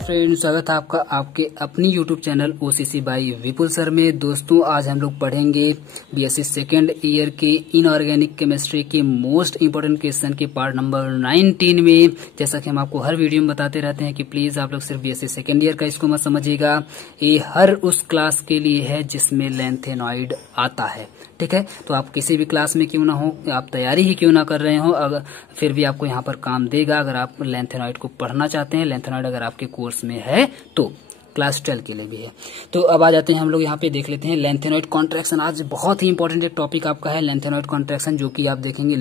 Friends, स्वागत है आपका आपके अपनी YouTube channel OCC by Vipul sir में। दोस्तों, आज हम लोग पढ़ेंगे BSc सेकेंड ईयर के इनऑर्गेनिक केमिस्ट्री के मोस्ट इंपोर्टेंट क्वेश्चन के पार्ट नंबर 19 में। जैसा कि हम आपको हर वीडियो में बताते रहते हैं कि प्लीज आप लोग सिर्फ BSc सेकेंड ईयर का इसको मत समझिएगा, ये हर उस क्लास के लिए है जिसमें लेंथेनॉइड आता है। ठीक है, तो आप किसी भी क्लास में क्यों ना हो, आप तैयारी ही क्यों ना कर रहे हो, अगर फिर भी आपको यहाँ पर काम देगा अगर आप लेंथेनॉइड को पढ़ना चाहते हैं। लेंथेनॉइड अगर आपके कोर्स में है तो क्लास 12 के लिए भी है। तो अब आ जाते हैं हम लोग यहाँ पे देख लेते हैं लेंथेनॉइड कॉन्ट्रैक्शन। आज बहुत ही इंपॉर्टेंट एक टॉपिक आपका है लेंथेनॉइड कॉन्ट्रैक्शन, जो कि आप देखेंगे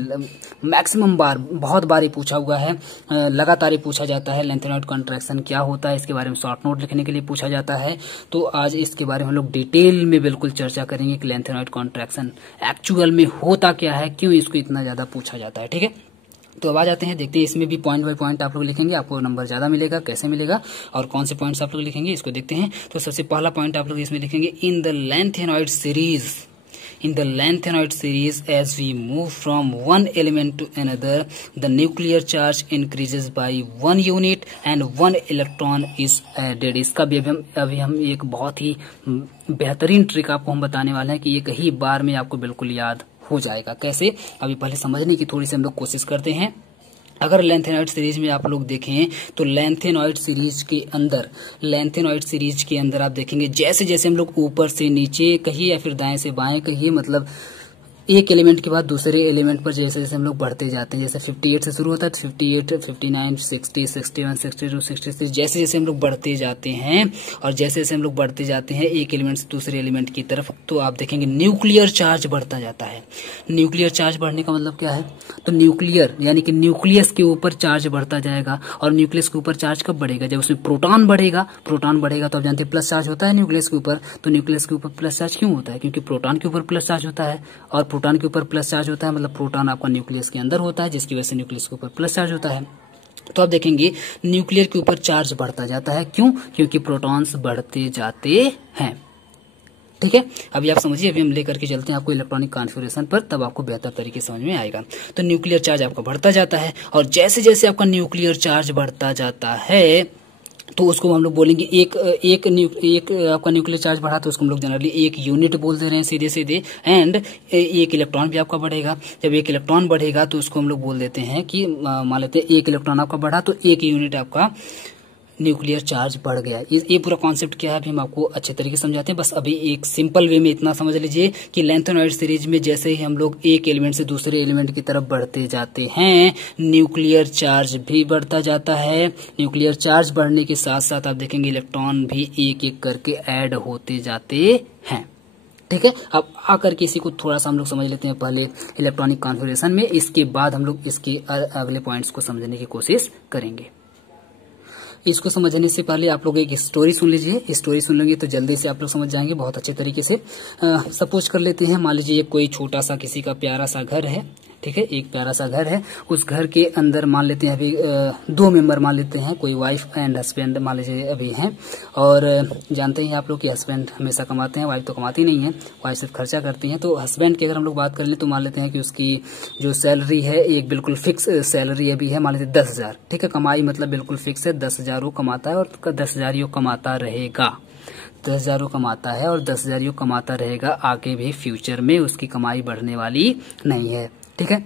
मैक्सिमम बार, बहुत बार ही पूछा हुआ है, लगातार ही पूछा जाता है। लेंथेनॉइड कॉन्ट्रैक्शन क्या होता है, इसके बारे में शॉर्ट नोट लिखने के लिए पूछा जाता है। तो आज इसके बारे में हम लोग डिटेल में बिल्कुल चर्चा करेंगे कि लेंथेनॉइड कॉन्ट्रैक्शन एक्चुअल में होता क्या है, क्यों इसको इतना ज्यादा पूछा जाता है। ठीक है, तो अब आ जाते हैं, देखते हैं इसमें भी पॉइंट बाय पॉइंट आप लोग लिखेंगे, आपको नंबर ज्यादा मिलेगा, कैसे मिलेगा और कौन से पॉइंट्स आप लोग लिखेंगे इसको देखते हैं। तो सबसे पहला पॉइंट आप लोग इसमें लिखेंगे, in the lanthanoid series as we move from one element to another, the nuclear charge increases by 1 unit and 1 electron is added। इसका भी अभी हम एक बहुत ही बेहतरीन ट्रिक आपको हम बताने वाले हैं कि एक ही बार में आपको बिल्कुल याद हो जाएगा। कैसे, अभी पहले समझने की थोड़ी सी हम लोग कोशिश करते हैं। अगर लेंथेनॉइड सीरीज में आप लोग देखें तो लेंथेनॉइड सीरीज के अंदर आप देखेंगे जैसे जैसे हम लोग ऊपर से नीचे कहिए या फिर दाएं से बाएं कहिए, मतलब एक एलिमेंट के बाद दूसरे एलिमेंट पर जैसे जैसे हम लोग बढ़ते जाते हैं, जैसे 58 से शुरू होता है तो 58, 59, 60, 61, 62, 63, जैसे जैसे हम लोग बढ़ते जाते हैं और जैसे जैसे हम लोग बढ़ते जाते हैं एक एलिमेंट से दूसरे एलिमेंट की तरफ, तो आप देखेंगे न्यूक्लियर चार्ज बढ़ता जाता है। न्यूक्लियर चार्ज बढ़ने का मतलब क्या है, तो न्यूक्लियर यानी कि न्यूक्लियस के ऊपर चार्ज बढ़ता जाएगा। और न्यूक्लियस के ऊपर चार्ज कब बढ़ेगा, जब उसमें प्रोटॉन बढ़ेगा तो आप जानते हैं प्लस चार्ज होता है न्यूक्लियस के ऊपर। तो न्यूक्लियस के ऊपर प्लस चार्ज क्यों होता है, क्योंकि प्रोटॉन के ऊपर प्लस चार्ज होता है, और प्रोटॉन के ऊपर प्लस चार्ज होता है मतलब प्रोटॉन आपका न्यूक्लियस के अंदर होता है, जिसकी वजह से न्यूक्लियस के ऊपर प्लस चार्ज होता है। तो आप देखेंगे न्यूक्लियर के ऊपर चार्ज बढ़ता जाता है, क्यों, क्योंकि प्रोटॉन्स बढ़ते जाते हैं। ठीक है, अभी आप समझिए, अभी हम लेकर के चलते हैं आपको इलेक्ट्रॉनिक कॉन्फ़िगरेशन पर, तब आपको बेहतर तरीके से समझ में आएगा। तो न्यूक्लियर चार्ज आपका बढ़ता जाता है, और जैसे जैसे आपका न्यूक्लियर चार्ज बढ़ता जाता है तो उसको हम लोग बोलेंगे एक आपका न्यूक्लियर चार्ज बढ़ा तो उसको हम लोग जनरली एक यूनिट बोल दे रहे हैं सीधे सीधे। एंड एक इलेक्ट्रॉन भी आपका बढ़ेगा, जब एक इलेक्ट्रॉन बढ़ेगा तो उसको हम लोग बोल देते हैं कि मान लेते हैं एक इलेक्ट्रॉन आपका बढ़ा तो एक यूनिट आपका न्यूक्लियर चार्ज बढ़ गया। ये पूरा कॉन्सेप्ट क्या है अभी हम आपको अच्छे तरीके से समझाते हैं। बस अभी एक सिंपल वे में इतना समझ लीजिए कि लेंथेनॉइड सीरीज में जैसे ही हम लोग एक एलिमेंट से दूसरे एलिमेंट की तरफ बढ़ते जाते हैं, न्यूक्लियर चार्ज भी बढ़ता जाता है। न्यूक्लियर चार्ज बढ़ने के साथ साथ आप देखेंगे इलेक्ट्रॉन भी एक एक करके ऐड होते जाते हैं। ठीक है, अब आकर के इसी को थोड़ा सा हम लोग समझ लेते हैं पहले इलेक्ट्रॉनिक कॉन्फ़िगरेशन में, इसके बाद हम लोग इसके अगले पॉइंट्स को समझने की कोशिश करेंगे। इसको समझने से पहले आप लोग एक स्टोरी सुन लीजिए। स्टोरी सुन लेंगे तो जल्दी से आप लोग समझ जाएंगे बहुत अच्छे तरीके से। सपोज कर लेते हैं, मान लीजिए कोई छोटा सा किसी का प्यारा सा घर है। ठीक है, एक प्यारा सा घर है, उस घर के अंदर मान लेते हैं अभी 2 मेंबर मान लेते हैं, कोई वाइफ एंड हस्बैंड मान लीजिए अभी हैं। और जानते हैं आप लोग कि हस्बैंड हमेशा कमाते हैं, वाइफ तो कमाती नहीं है, वाइफ सिर्फ खर्चा करती है। तो हस्बैंड की अगर हम लोग बात कर लें तो मान लेते हैं कि उसकी जो सैलरी है एक बिल्कुल फिक्स सैलरी अभी है, मान लेते हैं 10,000। ठीक है, कमाई मतलब बिल्कुल फिक्स है, 10,000 वो कमाता है और 10,000 वो कमाता रहेगा। 10,000 वो कमाता है और 10,000 वो कमाता रहेगा, आगे भी फ्यूचर में उसकी कमाई बढ़ने वाली नहीं है। ठीक है,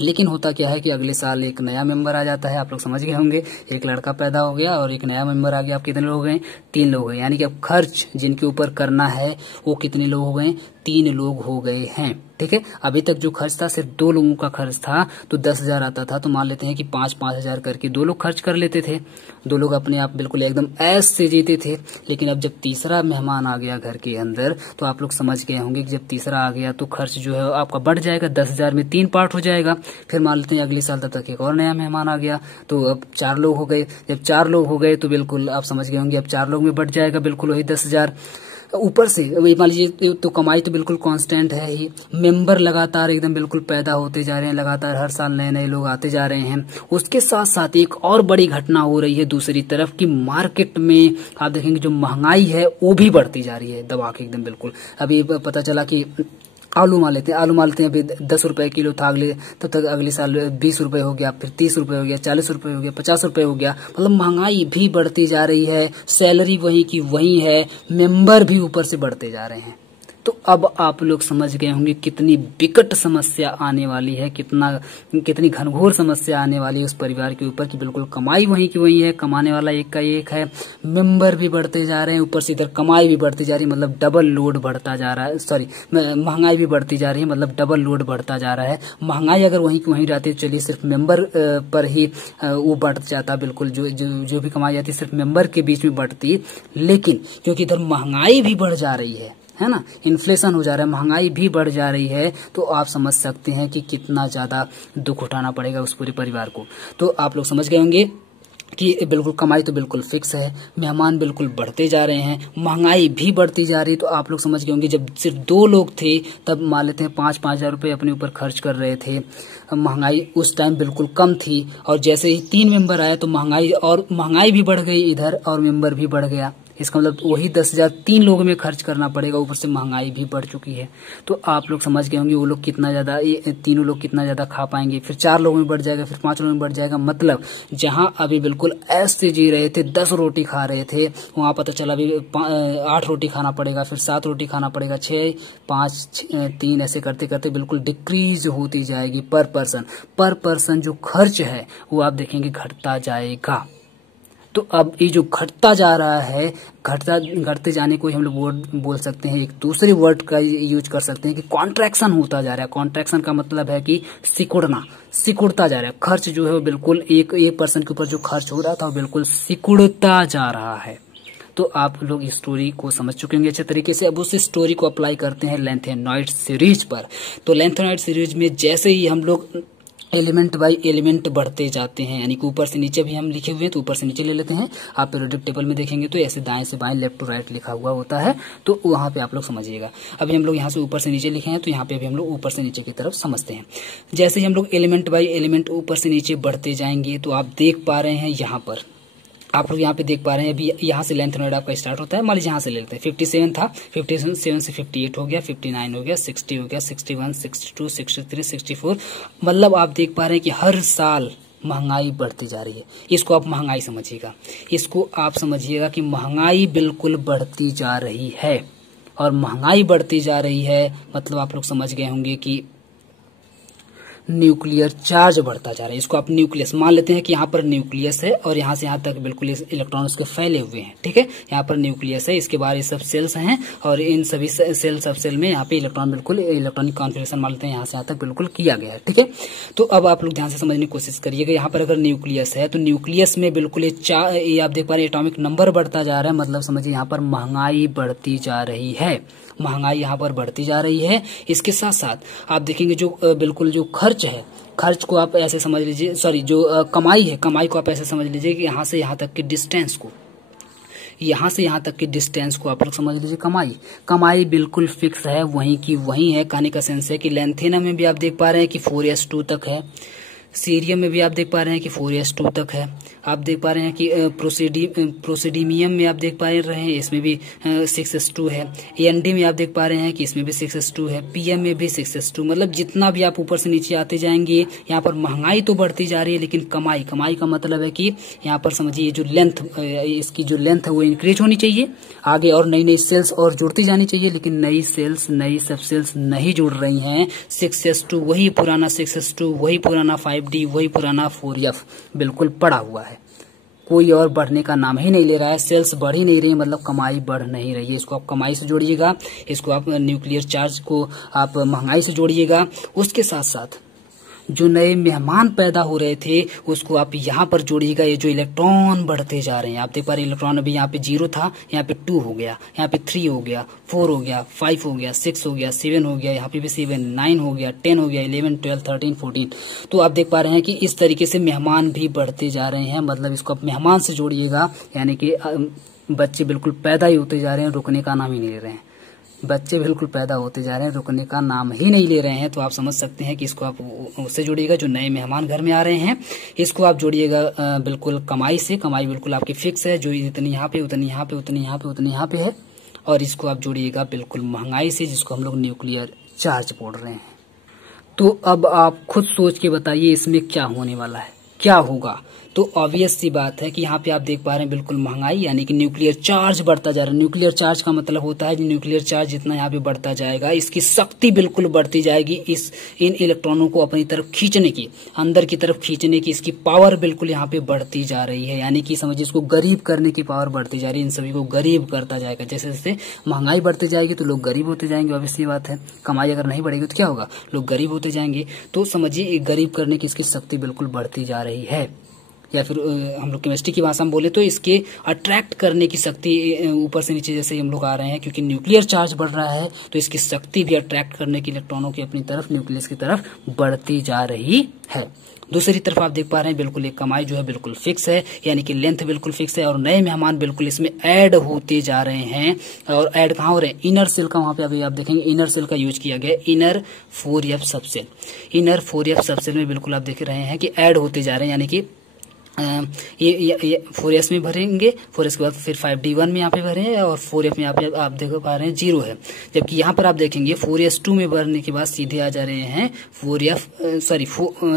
लेकिन होता क्या है कि अगले साल एक नया मेंबर आ जाता है, आप लोग समझ गए होंगे, एक लड़का पैदा हो गया और एक नया मेंबर आ गया। आप कितने लोग हो गए, 3 लोग हैं, यानी कि अब खर्च जिनके ऊपर करना है वो कितने लोग हो गए, 3 लोग हो गए हैं। ठीक है, अभी तक जो खर्च था सिर्फ 2 लोगों का खर्च था, तो 10,000 आता था, तो मान लेते हैं कि 5,000 करके 2 लोग खर्च कर लेते थे। 2 लोग अपने आप बिल्कुल एकदम ऐश से जीते थे। लेकिन अब जब तीसरा मेहमान आ गया घर के अंदर, तो आप लोग समझ गए होंगे कि जब तीसरा आ गया तो खर्च जो है आपका बढ़ जाएगा, 10,000 में 3 पार्ट हो जाएगा। फिर मान लेते हैं अगले साल तब तक एक और नया मेहमान आ गया, तो अब 4 लोग हो गए। जब 4 लोग हो गए तो बिल्कुल आप समझ गए होंगे अब 4 लोग में बढ़ जाएगा बिल्कुल वही 10,000। ऊपर से मान लीजिए तो कमाई तो बिल्कुल कांस्टेंट है ही, मेंबर लगातार एकदम बिल्कुल पैदा होते जा रहे हैं, लगातार हर साल नए नए लोग आते जा रहे हैं। उसके साथ साथ एक और बड़ी घटना हो रही है दूसरी तरफ कि मार्केट में आप देखेंगे जो महंगाई है वो भी बढ़ती जा रही है दबा के एकदम बिल्कुल। अभी पता चला कि आलू मान लेते हैं अभी 10 रुपए किलो था, तब तक अगले साल 20 रुपए हो गया, फिर 30 रुपए हो गया, 40 रुपए हो गया, 50 रुपए हो गया। मतलब महंगाई भी बढ़ती जा रही है, सैलरी वही की वही है, मेंबर भी ऊपर से बढ़ते जा रहे हैं। तो अब आप लोग समझ गए होंगे कितनी विकट समस्या आने वाली है, कितनी घनघोर समस्या आने वाली है उस परिवार के ऊपर कि बिल्कुल कमाई वही की वही है, कमाने वाला एक का एक है, मेंबर भी बढ़ते जा रहे हैं, ऊपर से इधर कमाई भी बढ़ती जा रही है, मतलब डबल लोड बढ़ता जा रहा है, सॉरी महंगाई भी बढ़ती जा रही है, मतलब डबल लोड बढ़ता जा रहा है। महंगाई अगर वहीं की वहीं रहती तो चलिए सिर्फ मेंबर पर ही वो बढ़ जाता, बिल्कुल जो भी कमाई जाती सिर्फ मेंबर के बीच में बढ़ती, लेकिन क्योंकि इधर महंगाई भी बढ़ जा रही है ना, इन्फ्लेशन हो जा रहा है, महंगाई भी बढ़ जा रही है, तो आप समझ सकते हैं कि कितना ज्यादा दुख उठाना पड़ेगा उस पूरे परिवार को। तो आप लोग समझ गए होंगे कि बिल्कुल कमाई तो बिल्कुल फिक्स है, मेहमान बिल्कुल बढ़ते जा रहे हैं, महंगाई भी बढ़ती जा रही है। तो आप लोग समझ गए होंगे जब सिर्फ 2 लोग थे तब मान लेते हैं 5-5 हजार रुपये अपने ऊपर खर्च कर रहे थे, महंगाई उस टाइम बिल्कुल कम थी, और जैसे ही 3 मेंबर आए तो महंगाई भी बढ़ गई इधर और मेंबर भी बढ़ गया। इसका मतलब वही 10,000 3 लोगों में खर्च करना पड़ेगा, ऊपर से महंगाई भी बढ़ चुकी है। तो आप लोग समझ गए होंगे वो लोग कितना ज्यादा, ये तीनों लोग कितना ज्यादा खा पाएंगे, फिर 4 लोगों में बढ़ जाएगा, फिर 5 लोगों में बढ़ जाएगा। मतलब जहां अभी बिल्कुल ऐसे जी रहे थे, 10 रोटी खा रहे थे, वहां पता चला अभी 8 रोटी खाना पड़ेगा, फिर 7 रोटी खाना पड़ेगा, 6, 5, 3 ऐसे करते करते बिल्कुल डिक्रीज होती जाएगी पर पर्सन जो खर्च है वो आप देखेंगे घटता जाएगा। तो अब ये जो घटता जा रहा है, घटते जाने को हम लोग वर्ड बोल सकते हैं, एक दूसरे वर्ड का यूज कर सकते हैं कि कॉन्ट्रैक्शन होता जा रहा है। कॉन्ट्रैक्शन का मतलब है कि सिकुड़ता जा रहा है। खर्च जो है वो बिल्कुल एक पर्सन के ऊपर जो खर्च हो रहा था वो बिल्कुल सिकुड़ता जा रहा है। तो आप लोग इस स्टोरी को समझ चुके होंगे अच्छे तरीके से। अब उस स्टोरी को अप्लाई करते हैं लेंथेनॉइड सीरीज पर। तो लेंथेनॉइड सीरीज में जैसे ही हम लोग एलिमेंट बाय एलिमेंट बढ़ते जाते हैं, यानी कि ऊपर से नीचे भी हम लिखे हुए हैं तो ऊपर से नीचे ले लेते हैं। आप पीरियोडिक टेबल में देखेंगे तो ऐसे दाएं से बाएं, लेफ्ट टू राइट लिखा हुआ होता है, तो वहां पे आप लोग समझिएगा। अभी हम लोग यहाँ से ऊपर से नीचे लिखे हैं तो यहाँ पे अभी हम लोग ऊपर से नीचे की तरफ समझते हैं। जैसे ही हम लोग एलिमेंट बाय एलिमेंट ऊपर से नीचे बढ़ते जाएंगे तो आप देख पा रहे हैं यहाँ पर, आप लोग यहाँ पे देख पा रहे हैं अभी यहाँ से लेंथेनॉइड आपका स्टार्ट होता है। मान लीजिए यहाँ से ले लेते हैं, 57 था, 57 से 58 हो गया, 59 हो गया, 60 हो गया, 61, 62, 63, 64। मतलब आप देख पा रहे हैं कि हर साल महंगाई बढ़ती जा रही है। इसको आप महंगाई समझिएगा, इसको आप समझिएगा कि महंगाई बिल्कुल बढ़ती जा रही है। और महंगाई बढ़ती जा रही है मतलब आप लोग समझ गए होंगे कि न्यूक्लियर चार्ज बढ़ता जा रहा है। इसको आप न्यूक्लियस मान लेते हैं कि यहाँ पर न्यूक्लियस है और यहाँ से यहाँ तक बिल्कुल इलेक्ट्रॉन उसके फैले हुए हैं, ठीक है। यहाँ पर न्यूक्लियस है, इसके बाद ये सब सेल्स हैं और इन सभी सेल सब सेल में यहाँ पे इलेक्ट्रॉन बिल्कुल इलेक्ट्रॉनिक कॉन्फ़िगरेशन मान लेते हैं, यहाँ से यहाँ तक बिल्कुल किया गया है, ठीक है। तो अब आप लोग ध्यान से समझने की कोशिश करिएगा, यहाँ पर अगर न्यूक्लियस है तो न्यूक्लियस में बिल्कुल ये आप देख पा रहे हैं एटॉमिक नंबर बढ़ता जा रहा है। मतलब समझिए यहाँ पर महंगाई बढ़ती जा रही है, महंगाई यहाँ पर बढ़ती जा रही है। इसके साथ साथ आप देखेंगे जो बिल्कुल जो खर्च है, खर्च को आप ऐसे समझ लीजिए, सॉरी जो कमाई है, कमाई को आप ऐसे समझ लीजिए कि यहाँ से यहाँ तक के डिस्टेंस को, यहाँ से यहाँ तक के डिस्टेंस को आप लोग समझ लीजिए कमाई बिल्कुल फिक्स है, वहीं की वहीं है। कहने का सेंस है कि लेंथेनम में भी आप देख पा रहे हैं कि 4s2 तक है, सीरियम में भी आप देख पा रहे हैं कि 4s2 तक है। आप देख पा रहे हैं कि प्रोसीडियम में आप देख पा रहे हैं इसमें भी 6s2 है। एनडी में आप देख पा रहे हैं कि इसमें भी 6s2 है। पीएम में भी 6s2। मतलब जितना भी आप ऊपर से नीचे आते जाएंगे यहाँ पर महंगाई तो बढ़ती जा रही है, लेकिन कमाई का मतलब है कि यहाँ पर समझिए जो लेंथ, इसकी जो लेंथ है वो इंक्रीज होनी चाहिए आगे, और नई सेल्स और जुड़ती जानी चाहिए, लेकिन नई सेल्स, नई सब सेल्स नहीं जुड़ रही हैं। 6s2 वही पुराना 6s2, वही पुराना 5d, वही पुराना 4f बिल्कुल पड़ा हुआ है। कोई और बढ़ने का नाम ही नहीं ले रहा है, सेल्स बढ़ ही नहीं रही है, मतलब कमाई बढ़ नहीं रही है। इसको आप कमाई से जोड़िएगा, इसको आप न्यूक्लियर चार्ज को आप महंगाई से जोड़िएगा। उसके साथ साथ जो नए मेहमान पैदा हो रहे थे उसको आप यहाँ पर जोड़िएगा। ये जो इलेक्ट्रॉन बढ़ते जा रहे हैं, आप देख पा रहे हैं इलेक्ट्रॉन अभी यहाँ पे 0 था, यहाँ पे 2 हो गया, यहाँ पे 3 हो गया, 4 हो गया, 5 हो गया, 6 हो गया, 7 हो गया, यहाँ पे भी 7, 9 हो गया, 10 हो गया, 11, 12, 13, 14। तो आप देख पा रहे हैं कि इस तरीके से मेहमान भी बढ़ते जा रहे हैं। मतलब इसको आप मेहमान से जोड़िएगा, यानी कि बच्चे बिल्कुल पैदा ही होते जा रहे हैं, रुकने का नाम ही नहीं ले रहे हैं। बच्चे बिल्कुल पैदा होते जा रहे हैं, रुकने का नाम ही नहीं ले रहे हैं। तो आप समझ सकते हैं कि इसको आप उससे जोड़िएगा जो नए मेहमान घर में आ रहे हैं, इसको आप जोड़िएगा बिल्कुल कमाई से। कमाई बिल्कुल आपकी फिक्स है, जो इतनी यहाँ पे उतनी यहाँ पे उतनी यहाँ पे उतनी यहाँ पे है। और इसको आप जोड़िएगा बिल्कुल महंगाई से, जिसको हम लोग न्यूक्लियर चार्ज बोल रहे हैं। तो अब आप खुद सोच के बताइए इसमें क्या होने वाला है, क्या होगा। तो ऑब्वियस सी बात है कि यहाँ पे आप देख पा रहे हैं बिल्कुल महंगाई, यानी कि न्यूक्लियर चार्ज बढ़ता जा रहा है। न्यूक्लियर चार्ज का मतलब होता है न्यूक्लियर चार्ज जितना यहाँ पे बढ़ता जाएगा, इसकी शक्ति बिल्कुल बढ़ती जाएगी। इन इलेक्ट्रॉनों को अपनी तरफ खींचने की, अंदर की तरफ खींचने की इसकी पावर बिल्कुल यहाँ पे बढ़ती जा रही है। यानी कि समझिए इसको गरीब करने की पावर बढ़ती जा रही है, इन सभी को गरीब करता जाएगा। जैसे जैसे महंगाई बढ़ती जाएगी तो लोग गरीब होते जाएंगे, ऑब्वियस सी बात है। कमाई अगर नहीं बढ़ेगी तो क्या होगा, लोग गरीब होते जाएंगे। तो समझिए गरीब करने की इसकी शक्ति बिल्कुल बढ़ती जा रही है। या फिर हम लोग केमिस्ट्री की भाषा में बोले तो इसके अट्रैक्ट करने की शक्ति ऊपर से नीचे जैसे हम लोग आ रहे हैं, क्योंकि न्यूक्लियर चार्ज बढ़ रहा है तो इसकी शक्ति भी अट्रैक्ट करने की इलेक्ट्रॉनों की अपनी तरफ, न्यूक्लियस की तरफ बढ़ती जा रही है। दूसरी तरफ आप देख पा रहे हैं बिल्कुल एक कमाई जो है बिल्कुल फिक्स है, यानी कि लेंथ बिल्कुल फिक्स है। और नए मेहमान बिल्कुल इसमें ऐड होते जा रहे हैं। और ऐड कहाँ हो रहे हैं, इनर सेल का, वहां पे अभी आप देखेंगे इनर सेल का यूज किया गया, inner 4f subshell. Inner 4f subshell में बिल्कुल आप देख रहे हैं कि ऐड होते जा रहे हैं, यानी कि ये 4s में भरेंगे, 4s के बाद फिर 5d1 में यहाँ पे भरे और 4f में यहाँ पे आप देख पा रहे हैं 0 है। जबकि यहाँ पर आप देखेंगे 4s2 में भरने के बाद सीधे आ जा रहे हैं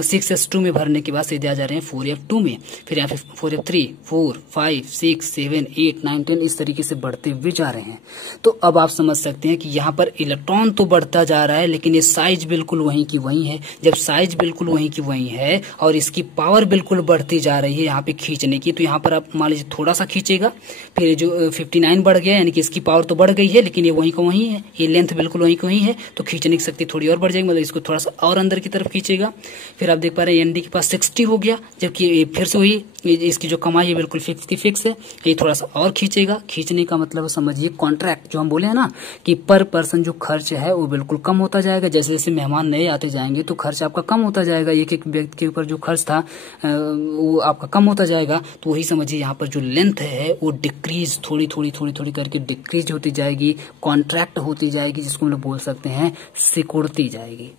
6s2 में भरने के बाद सीधे आ जा रहे हैं 4f2 में। फिर यहाँ पे 4f3, 4, 5, 6, 7, 8, 9, 10 इस तरीके से बढ़ते हुए जा रहे हैं। तो अब आप समझ सकते हैं कि यहाँ पर इलेक्ट्रॉन तो बढ़ता जा रहा है, लेकिन ये साइज बिल्कुल वहीं की वहीं है। जब साइज बिल्कुल वहीं की वहीं है और इसकी पावर बिल्कुल बढ़ती जा रही है यहाँ पे खींचने की, तो यहाँ पर आप मान लीजिए थोड़ा सा खींचेगा, फिर जो 59 बढ़ गया, यानी कि इसकी पावर तो बढ़ गई है लेकिन ये वहीं का वहीं है, ये लेंथ बिल्कुल वहीं की वहीं है, तो खींचने की शक्ति थोड़ी और बढ़ जाएगी, मतलब इसको थोड़ा सा और अंदर की तरफ खींचेगा। फिर आप देख पा रहे हैं एनडी के पास 60 हो गया, जबकि फिर से वही इसकी जो कमाई है बिल्कुल फिक्स है, ये थोड़ा सा और खींचेगा। खींचने का मतलब समझिए कॉन्ट्रैक्ट, जो हम बोले हैं ना कि पर पर्सन जो खर्च है वो बिल्कुल कम होता जाएगा। जैसे जैसे मेहमान नए आते जाएंगे तो खर्च आपका कम होता जाएगा, एक एक व्यक्ति के ऊपर जो खर्च था वो आपका कम होता जाएगा। तो वही समझिए यहाँ पर जो लेंथ है वो डिक्रीज थोड़ी थोड़ी करके डिक्रीज होती जाएगी, कॉन्ट्रैक्ट होती जाएगी, जिसको हम लोग बोल सकते हैं सिकुड़ती जाएगी।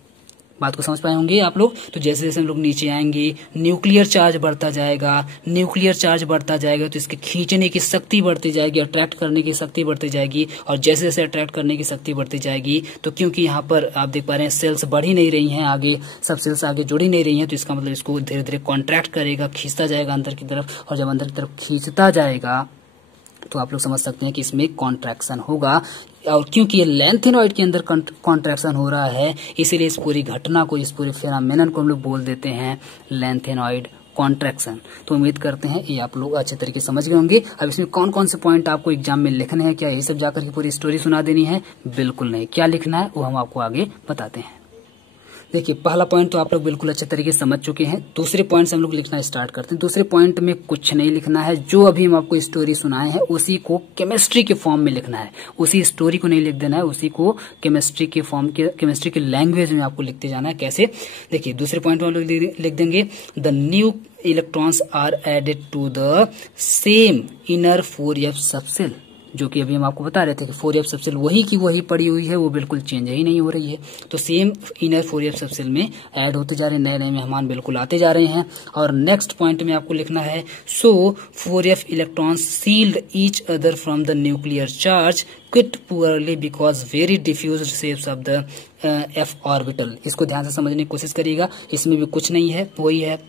बात को समझ पाए होंगे आप लोग। तो जैसे जैसे हम लोग नीचे आएंगे न्यूक्लियर चार्ज बढ़ता जाएगा, न्यूक्लियर चार्ज बढ़ता जाएगा तो इसके खींचने की शक्ति बढ़ती जाएगी, अट्रैक्ट करने की शक्ति बढ़ती जाएगी। और जैसे जैसे अट्रैक्ट करने की शक्ति बढ़ती जाएगी तो क्योंकि यहाँ पर आप देख पा रहे हैं सेल्स बढ़ ही नहीं रही हैं, आगे सब सेल्स आगे जुड़ ही नहीं रही हैं, तो इसका मतलब इसको धीरे धीरे कॉन्ट्रैक्ट करेगा, खींचता जाएगा अंदर की तरफ। और जब अंदर की तरफ खींचता जाएगा तो आप लोग समझ सकते हैं कि इसमें कॉन्ट्रैक्शन होगा। और क्योंकि ये लेंथेनॉइड के अंदर कॉन्ट्रैक्शन हो रहा है, इसीलिए इस पूरी घटना को, इस पूरे फेनोमेनन को हम लोग बोल देते हैं लेंथेनॉइड कॉन्ट्रैक्शन। तो उम्मीद करते हैं ये आप लोग अच्छे तरीके से समझ गए होंगे। अब इसमें कौन कौन से पॉइंट आपको एग्जाम में लिखने हैं, क्या यही सब जाकर के पूरी स्टोरी सुना देनी है? बिल्कुल नहीं। क्या लिखना है वो हम आपको आगे बताते हैं। देखिए पहला पॉइंट तो आप लोग बिल्कुल अच्छे तरीके से समझ चुके हैं। दूसरे पॉइंट से हम लोग लिखना स्टार्ट करते हैं। दूसरे पॉइंट में कुछ नहीं लिखना है, जो अभी हम आपको स्टोरी सुनाए हैं उसी को केमिस्ट्री के फॉर्म में लिखना है। उसी स्टोरी को नहीं लिख देना है, उसी को केमिस्ट्री के फॉर्म के, केमिस्ट्री के लैंग्वेज में आपको लिखते जाना है। कैसे? देखिए दूसरे पॉइंट में हम लोग लिख देंगे the new electrons are added to the same inner 4f subshell, जो कि अभी हम आपको बता रहे थे कि 4f सबसेल वही की वही पड़ी हुई है, वो बिल्कुल चेंज ही नहीं हो रही है। तो सेम इनर 4f सबसेल में ऐड होते जा रहे हैं, नए नए मेहमान बिल्कुल आते जा रहे हैं। और नेक्स्ट पॉइंट में आपको लिखना है so 4f electrons shield each other from the nuclear charge quite poorly because very diffused shapes of the f orbital. इसको ध्यान से समझने की कोशिश करिएगा, इसमें भी कुछ नहीं है, वही है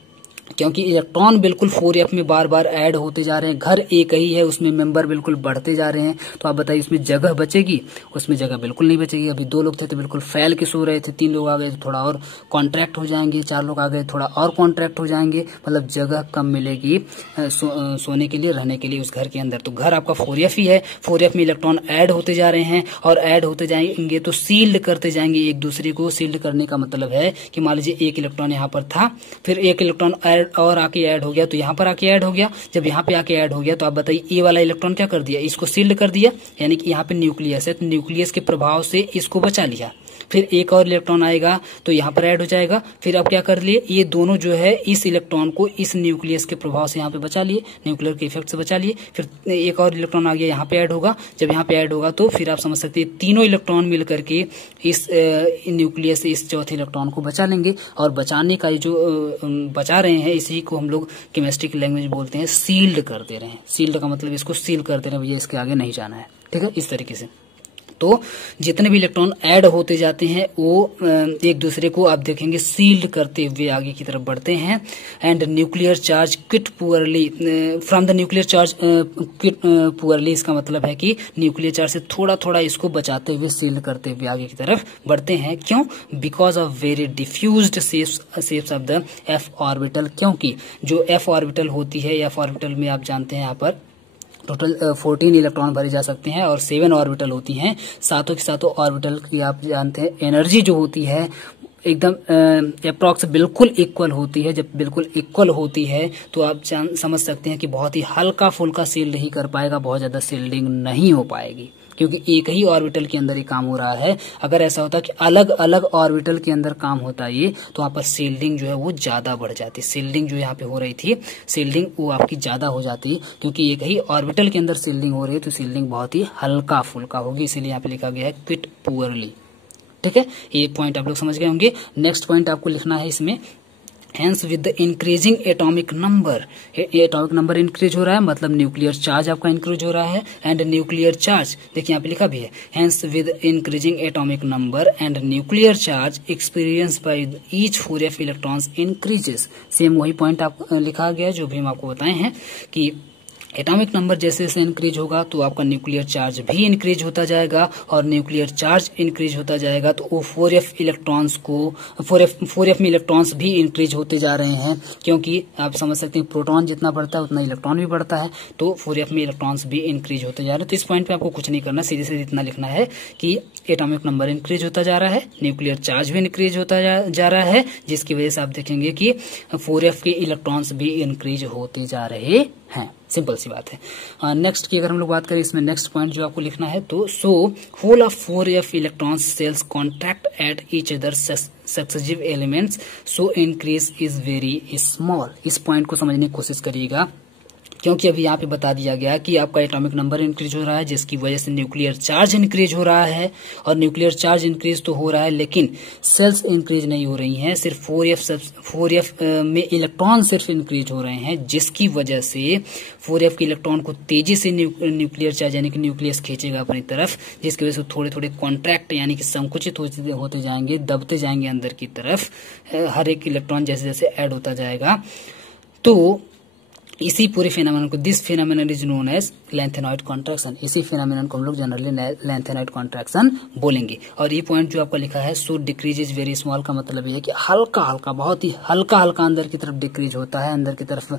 क्योंकि इलेक्ट्रॉन बिल्कुल 4f में बार बार ऐड होते जा रहे हैं, घर एक ही है, उसमें मेंबर बिल्कुल बढ़ते जा रहे हैं। तो आप बताइए उसमें जगह बचेगी? उसमें जगह बिल्कुल नहीं बचेगी। अभी 2 लोग थे तो बिल्कुल फैल के सो रहे थे, 3 लोग आ गए तो थोड़ा और कॉन्ट्रैक्ट हो जाएंगे, 4 लोग आ गए थोड़ा और कॉन्ट्रैक्ट हो जाएंगे, मतलब जगह कम मिलेगी सोने के लिए, रहने के लिए उस घर के अंदर। तो घर आपका 4f ही है, 4f में इलेक्ट्रॉन ऐड होते जा रहे हैं और ऐड होते जाएंगे तो सील्ड करते जाएंगे एक दूसरे को। सील्ड करने का मतलब है कि मान लीजिए एक इलेक्ट्रॉन यहाँ पर था, फिर एक इलेक्ट्रॉन और आके ऐड हो गया तो यहाँ पर आके ऐड हो गया। जब यहाँ पे आके ऐड हो गया तो आप बताइए ये वाला इलेक्ट्रॉन क्या कर दिया? इसको सील्ड कर दिया, यानी कि यहाँ पे न्यूक्लियस है तो न्यूक्लियस के प्रभाव से इसको बचा लिया। फिर एक और इलेक्ट्रॉन आएगा तो यहाँ पर ऐड हो जाएगा। फिर आप क्या कर लिए, ये दोनों जो है इस इलेक्ट्रॉन को इस न्यूक्लियस के प्रभाव से यहाँ पे बचा लिए, न्यूक्लियर के इफेक्ट से बचा लिए। फिर एक और इलेक्ट्रॉन आ गया, यहाँ पे ऐड होगा। जब यहाँ पे ऐड होगा तो फिर आप समझ सकते हैं तीनों इलेक्ट्रॉन मिलकर के इस न्यूक्लियस से इस चौथे इलेक्ट्रॉन को बचा लेंगे। और बचाने का जो बचा रहे हैं इसी को हम लोग केमिस्ट्री की लैंग्वेज बोलते हैं सील्ड कर दे रहे हैं। सील्ड का मतलब इसको सील कर दे रहे हैं, भैया इसके आगे नहीं जाना है, ठीक है, इस तरीके से। तो जितने भी इलेक्ट्रॉन ऐड होते जाते हैं वो एक दूसरे को आप देखेंगे सील्ड करते हुए आगे की तरफ बढ़ते हैं। And nuclear charge quite poorly from the nuclear charge quite poorly, इसका मतलब है कि न्यूक्लियर चार्ज से थोड़ा थोड़ा इसको बचाते हुए सील्ड करते हुए आगे की तरफ बढ़ते हैं। क्यों? Because of very diffused shapes of the F orbital. क्योंकि जो एफ ऑर्बिटल होती है, एफ ऑर्बिटल में आप जानते हैं यहाँ पर टोटल 14 इलेक्ट्रॉन भरे जा सकते हैं और 7 ऑर्बिटल होती हैं। सातों की सातों ऑर्बिटल की आप जानते हैं एनर्जी जो होती है एकदम अप्रॉक्स बिल्कुल इक्वल होती है। जब बिल्कुल इक्वल होती है तो आप समझ सकते हैं कि बहुत ही हल्का फुल्का सील्ड ही कर पाएगा, बहुत ज्यादा सील्डिंग नहीं हो पाएगी, क्योंकि एक ही ऑर्बिटल के अंदर ही काम हो रहा है। अगर ऐसा होता कि अलग अलग ऑर्बिटल के अंदर काम होता ये, तो वहां पर सील्डिंग जो है वो ज्यादा बढ़ जाती। सील्डिंग जो यहाँ पे हो रही थी, सील्डिंग वो आपकी ज्यादा हो जाती, क्योंकि एक ही ऑर्बिटल के अंदर सील्डिंग हो रही है तो सील्डिंग बहुत ही हल्का फुल्का होगी। इसीलिए यहाँ पे लिखा गया है क्विट पुअरली, ठीक है। ये पॉइंट आप लोग समझ गए होंगे। नेक्स्ट पॉइंट आपको लिखना है इसमें, Hence with the increasing atomic number, atomic number increase हो रहा है मतलब न्यूक्लियर चार्ज आपका इंक्रीज हो रहा है। एंड न्यूक्लियर चार्ज देखिए यहाँ पे लिखा भी है, Hence with increasing atomic number and nuclear charge experienced by each 4f electrons increases। Same वही पॉइंट आप लिखा गया जो भी हम आपको बताए हैं कि एटॉमिक नंबर जैसे जैसे इंक्रीज होगा तो आपका न्यूक्लियर चार्ज भी इंक्रीज होता जाएगा, और न्यूक्लियर चार्ज इंक्रीज होता जाएगा तो वो 4f इलेक्ट्रॉन्स को 4f में इलेक्ट्रॉन्स भी इंक्रीज होते जा रहे हैं। क्योंकि आप समझ सकते हैं प्रोटॉन जितना बढ़ता है उतना इलेक्ट्रॉन भी बढ़ता है, तो 4f में इलेक्ट्रॉन्स भी इंक्रीज होते जा रहे हैं। तो इस पॉइंट पे आपको कुछ नहीं करना, सीधे सीधे इतना लिखना है कि एटॉमिक नंबर इंक्रीज होता जा रहा है, न्यूक्लियर चार्ज भी इंक्रीज होता जा रहा है, जिसकी वजह से आप देखेंगे कि 4f के इलेक्ट्रॉन्स भी इंक्रीज होते जा रहे हैं। सिंपल सी बात है। नेक्स्ट की अगर हम लोग बात करें इसमें, नेक्स्ट पॉइंट जो आपको लिखना है, तो so whole of 4f electrons shells contract at each other successive elements, so increase is very small. इस पॉइंट को समझने की कोशिश करिएगा, क्योंकि अभी यहाँ पे बता दिया गया कि आपका एटॉमिक नंबर इंक्रीज हो रहा है, जिसकी वजह से न्यूक्लियर चार्ज इंक्रीज हो रहा है। और न्यूक्लियर चार्ज इंक्रीज तो हो रहा है लेकिन सेल्स इंक्रीज नहीं हो रही हैं, सिर्फ 4f में इलेक्ट्रॉन सिर्फ इंक्रीज हो रहे हैं, जिसकी वजह से 4f के इलेक्ट्रॉन को तेजी से न्यूक्लियर चार्ज यानी कि न्यूक्लियस खींचेगा अपनी तरफ, जिसकी वजह से थोड़े थोड़े कॉन्ट्रैक्ट यानी कि संकुचित होते जाएंगे, दबते जाएंगे अंदर की तरफ, हर एक इलेक्ट्रॉन जैसे जैसे ऐड होता जाएगा। तो इसी पूरे फिनोमेनन को, this phenomenon is known as lanthanoid contraction. इसी फिनोमेनन को हम लोग जनरली लैंथेनॉइड कॉन्ट्रैक्शन बोलेंगे। और ये पॉइंट जो आपका लिखा है, सो डिक्रीज इज वेरी स्मॉल, का मतलब ये है कि हल्का हल्का, बहुत ही हल्का हल्का अंदर की तरफ डिक्रीज होता है, अंदर की तरफ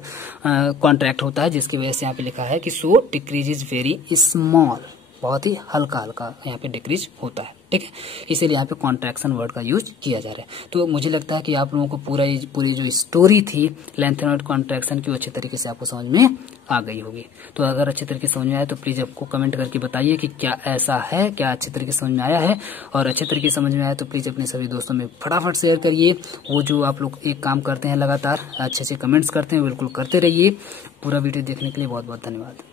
कॉन्ट्रैक्ट होता है, जिसकी वजह से यहाँ पे लिखा है कि सो डिक्रीज इज वेरी स्मॉल, बहुत ही हल्का हल्का यहाँ पे डिक्रीज होता है, ठीक है। इसीलिए यहाँ पे कॉन्ट्रैक्शन वर्ड का यूज किया जा रहा है। तो मुझे लगता है कि आप लोगों को पूरी जो स्टोरी थी लैंथेनॉइड कॉन्ट्रैक्शन की, अच्छे तरीके से आपको समझ में आ गई होगी। तो अगर अच्छे तरीके से समझ में आया तो प्लीज आपको कमेंट करके बताइए कि क्या ऐसा है, क्या अच्छे तरीके से समझ में आया है। और अच्छे तरीके से समझ में आया तो प्लीज अपने सभी दोस्तों में फटाफट शेयर करिए। वो जो आप लोग एक काम करते हैं लगातार, अच्छे से कमेंट्स करते हैं, बिल्कुल करते रहिए। पूरा वीडियो देखने के लिए बहुत बहुत धन्यवाद।